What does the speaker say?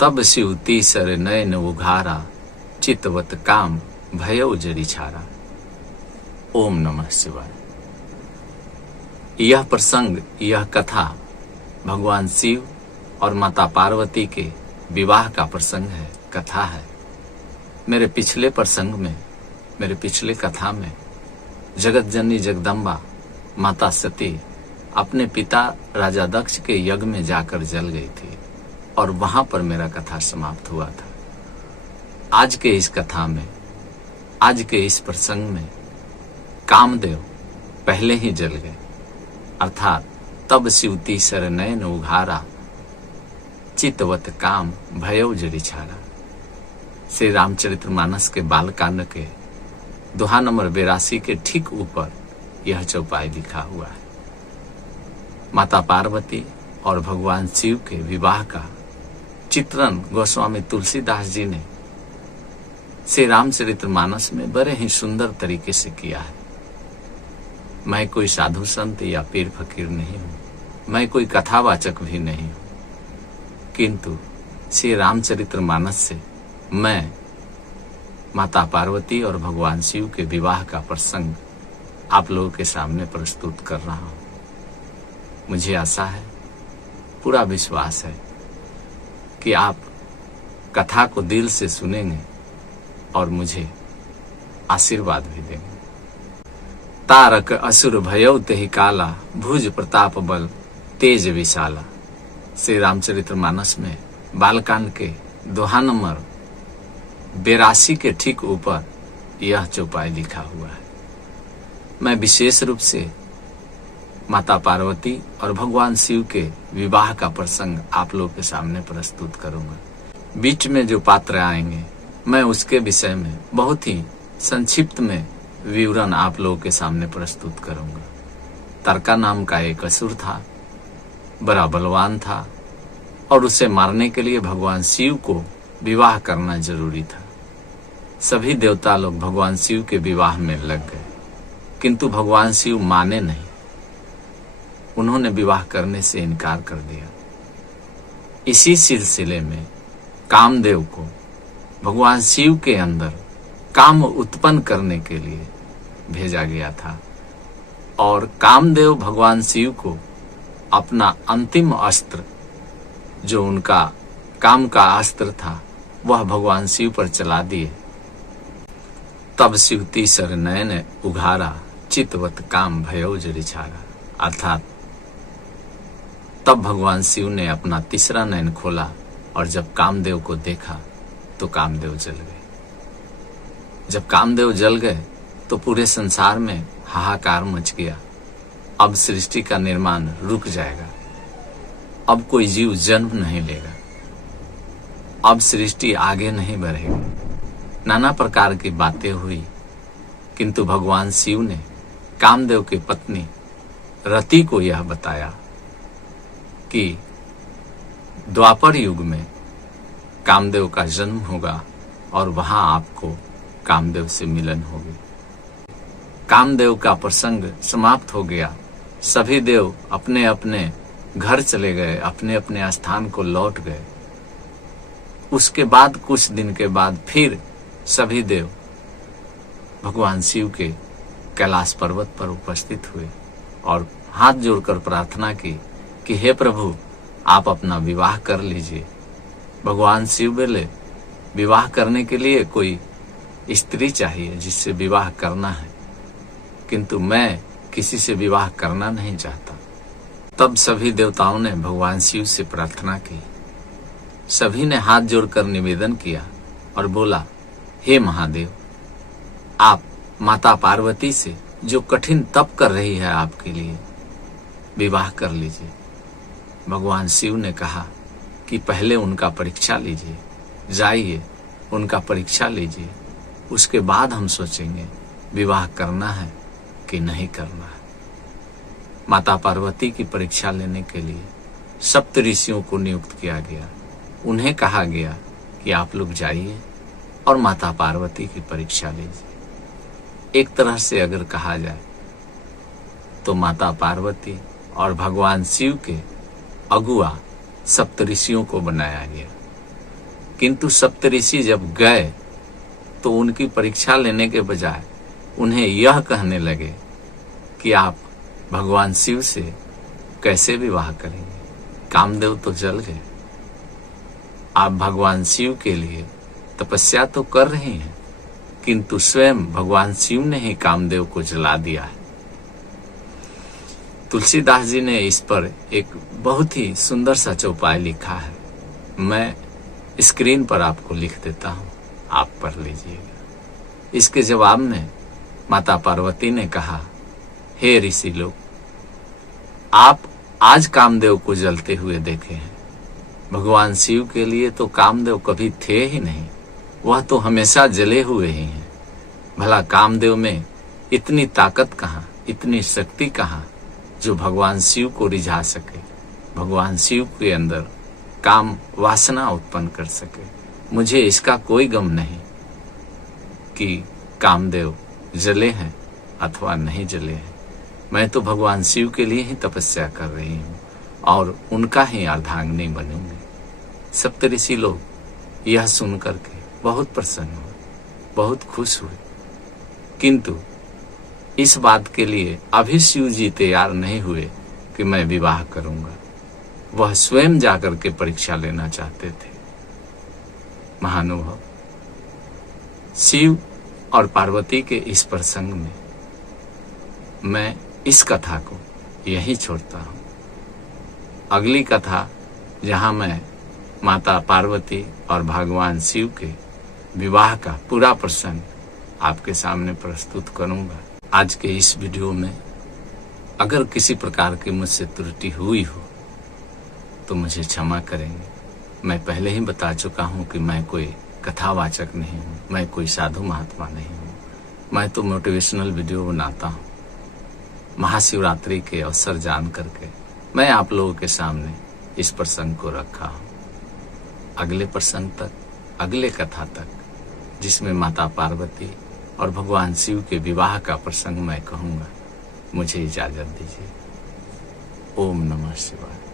तब शिवती सर नयन उघारा, चितवत काम भयो जड़ी छारा। ओम नमः शिवाय। यह प्रसंग, यह कथा भगवान शिव और माता पार्वती के विवाह का प्रसंग है, कथा है। मेरे पिछले प्रसंग में, मेरे पिछले कथा में जगत जननी जगदम्बा माता सती अपने पिता राजा दक्ष के यज्ञ में जाकर जल गई थी और वहां पर मेरा कथा समाप्त हुआ था। आज के इस कथा में, आज के इस प्रसंग में कामदेव पहले ही जल गए, अर्थात तब शिवती सर नयन उघारा, चितवत काम भयो जड़ी छारा। श्री रामचरितमानस के बालकांड के दोहा नंबर 82 के ठीक ऊपर यह चौपाई लिखा हुआ है। माता पार्वती और भगवान शिव के विवाह का चित्रण गोस्वामी तुलसीदास जी ने श्री रामचरितमानस में बड़े ही सुंदर तरीके से किया है। मैं कोई साधु संत या पीर फकीर नहीं हूं, मैं कोई कथावाचक भी नहीं हूं, किंतु श्री रामचरितमानस से मैं माता पार्वती और भगवान शिव के विवाह का प्रसंग आप लोगों के सामने प्रस्तुत कर रहा हूं। मुझे आशा है, पूरा विश्वास है कि आप कथा को दिल से सुनेंगे और मुझे आशीर्वाद भी देंगे। तारक असुर भयो तेहि काला, भुज प्रताप बल तेज विशाला। श्री रामचरितमानस में बालकांड के दोहा नंबर 82 के ठीक ऊपर यह चौपाई लिखा हुआ है। मैं विशेष रूप से माता पार्वती और भगवान शिव के विवाह का प्रसंग आप लोगों के सामने प्रस्तुत करूंगा। बीच में जो पात्र आएंगे मैं उसके विषय में बहुत ही संक्षिप्त में विवरण आप लोगों के सामने प्रस्तुत करूंगा। तारका नाम का एक असुर था, बड़ा बलवान था और उसे मारने के लिए भगवान शिव को विवाह करना जरूरी था। सभी देवता लोग भगवान शिव के विवाह में लग गए, किंतु भगवान शिव माने नहीं। उन्होंने विवाह करने से इनकार कर दिया। इसी सिलसिले में कामदेव को भगवान शिव के अंदर काम उत्पन्न करने के लिए भेजा गया था और कामदेव भगवान शिव को अपना अंतिम अस्त्र, जो उनका काम का अस्त्र था, वह भगवान शिव पर चला दिए। तब शिवती सर नयन उघारा, चितवत काम भयो जड़ी छारा। अर्थात तब भगवान शिव ने अपना तीसरा नयन खोला और जब कामदेव को देखा तो कामदेव जल गए। जब कामदेव जल गए तो पूरे संसार में हाहाकार मच गया। अब सृष्टि का निर्माण रुक जाएगा, अब कोई जीव जन्म नहीं लेगा, अब सृष्टि आगे नहीं बढ़ेगी। नाना प्रकार की बातें हुई, किंतु भगवान शिव ने कामदेव की पत्नी रति को यह बताया कि द्वापर युग में कामदेव का जन्म होगा और वहां आपको कामदेव से मिलन होगी। कामदेव का प्रसंग समाप्त हो गया। सभी देव अपने अपने घर चले गए, अपने अपने स्थान को लौट गए। उसके बाद कुछ दिन के बाद फिर सभी देव भगवान शिव के कैलाश पर्वत पर उपस्थित हुए और हाथ जोड़कर प्रार्थना की कि हे प्रभु, आप अपना विवाह कर लीजिए। भगवान शिव बोले, विवाह करने के लिए कोई स्त्री चाहिए जिससे विवाह करना है, किंतु मैं किसी से विवाह करना नहीं चाहता। तब सभी देवताओं ने भगवान शिव से प्रार्थना की। सभी ने हाथ जोड़कर निवेदन किया और बोला, हे महादेव, आप माता पार्वती से, जो कठिन तप कर रही है आपके लिए, विवाह कर लीजिए। भगवान शिव ने कहा कि पहले उनका परीक्षा लीजिए, जाइए उनका परीक्षा लीजिए, उसके बाद हम सोचेंगे विवाह करना है कि नहीं करना है। माता पार्वती की परीक्षा लेने के लिए सप्त ऋषियों को नियुक्त किया गया। उन्हें कहा गया कि आप लोग जाइए और माता पार्वती की परीक्षा लीजिए। एक तरह से अगर कहा जाए तो माता पार्वती और भगवान शिव के अगुआ सप्तऋषियों को बनाया गया। किंतु सप्तऋषि जब गए तो उनकी परीक्षा लेने के बजाय उन्हें यह कहने लगे कि आप भगवान शिव से कैसे विवाह करेंगे। कामदेव तो जल गए, आप भगवान शिव के लिए तपस्या तो कर रही हैं, किंतु स्वयं भगवान शिव ने ही कामदेव को जला दिया है। तुलसीदास जी ने इस पर एक बहुत ही सुंदर सा चौपाई लिखा है, मैं स्क्रीन पर आपको लिख देता हूं, आप पढ़ लीजिएगा। इसके जवाब में माता पार्वती ने कहा, हे ऋषि लोग, आप आज कामदेव को जलते हुए देखे हैं, भगवान शिव के लिए तो कामदेव कभी थे ही नहीं, वह तो हमेशा जले हुए ही हैं। भला कामदेव में इतनी ताकत कहाँ, इतनी शक्ति कहाँ जो भगवान शिव को रिझा सके, भगवान शिव के अंदर काम वासना उत्पन्न कर सके। मुझे इसका कोई गम नहीं कि कामदेव जले हैं अथवा नहीं जले हैं, मैं तो भगवान शिव के लिए ही तपस्या कर रही हूँ और उनका ही अर्धांगिनी बनूंगी। सप्तऋषि लोग यह सुनकर के बहुत प्रसन्न हुए, बहुत खुश हुए, किंतु इस बात के लिए अभी शिव जी तैयार नहीं हुए कि मैं विवाह करूंगा। वह स्वयं जाकर के परीक्षा लेना चाहते थे। महानुभाव, शिव और पार्वती के इस प्रसंग में मैं इस कथा को यही छोड़ता हूं। अगली कथा जहां मैं माता पार्वती और भगवान शिव के विवाह का पूरा प्रसंग आपके सामने प्रस्तुत करूंगा। आज के इस वीडियो में अगर किसी प्रकार की मुझसे त्रुटि हुई हो तो मुझे क्षमा करेंगे। मैं पहले ही बता चुका हूं कि मैं कोई कथावाचक नहीं हूं, मैं कोई साधु महात्मा नहीं हूं, मैं तो मोटिवेशनल वीडियो बनाता हूं। महाशिवरात्रि के अवसर जान करके मैं आप लोगों के सामने इस प्रसंग को रखा हूं। अगले प्रसंग तक, अगले कथा तक, जिसमें माता पार्वती और भगवान शिव के विवाह का प्रसंग मैं कहूंगा, मुझे इजाजत दीजिए। ओम नमः शिवाय।